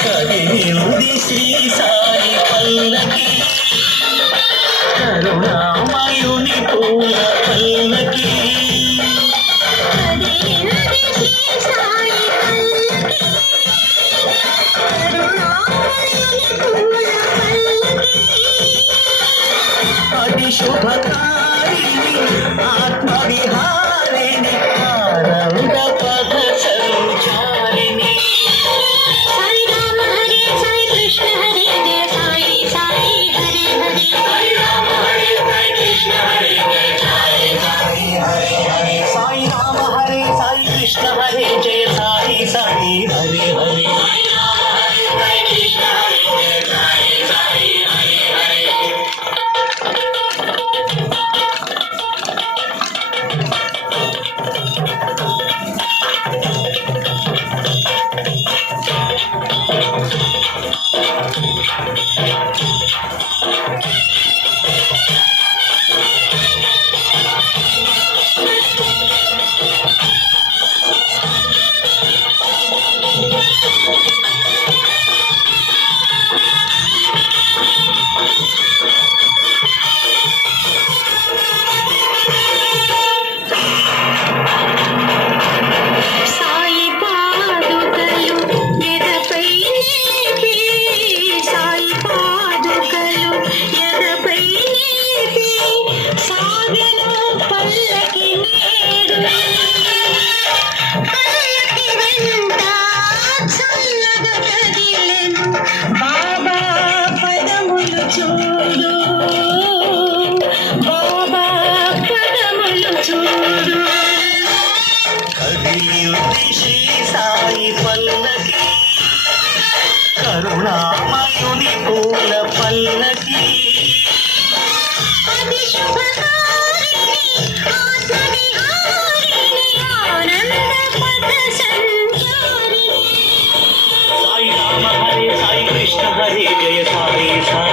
కదిలింది శ్రీ సాయి పల్లకి కరుణామయుని పూల పల్లకి అది శుభకారిణి ఆత్మవిహారిణి ఆనంద పథ సంచారిణి సాయి రామ హరే సాయి కృష్ణ హరే జయ సాయి సాయి హరే హరే సాయి రామ హరే సాయి కృష్ణ హరే జయ సాయి సాయి హరే హరే సాయి రామ హరే సాయి కృష్ణ హరే జయ సాయి సాయి హరే హరే సాయి రామ హరే సాయి కృష్ణ హరే జయ సాయి సాయి హరే హరే సాయి పాదుకలు ఎదపై నిలిపి సాయి పాదుకలు ఎదపై నిలిపి సాగెను పల్లకి నేడు పల్లకి వెంట చల్లగా కదిలెను బాబా పదములు చూడు బాబా పదములు చూడు కదిలింది శ్రీ సాయి పల్లకి కరుణామయుని పూల పల్లకి అది శుభకారిణి ఆత్మవిహారిణి ఆనంద పథ సంచారిణి సాయి రామ హరే సాయి కృష్ణ హరే జయ సాయి సాయి